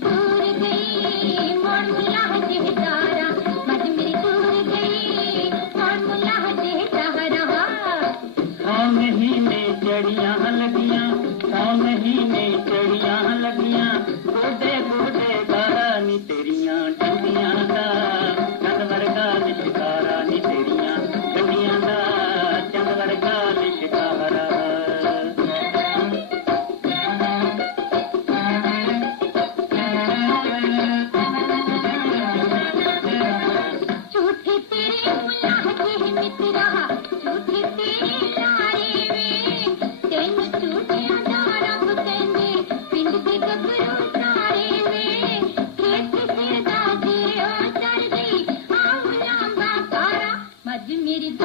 मुड़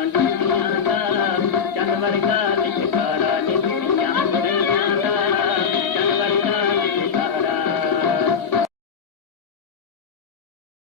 Jangan Janwari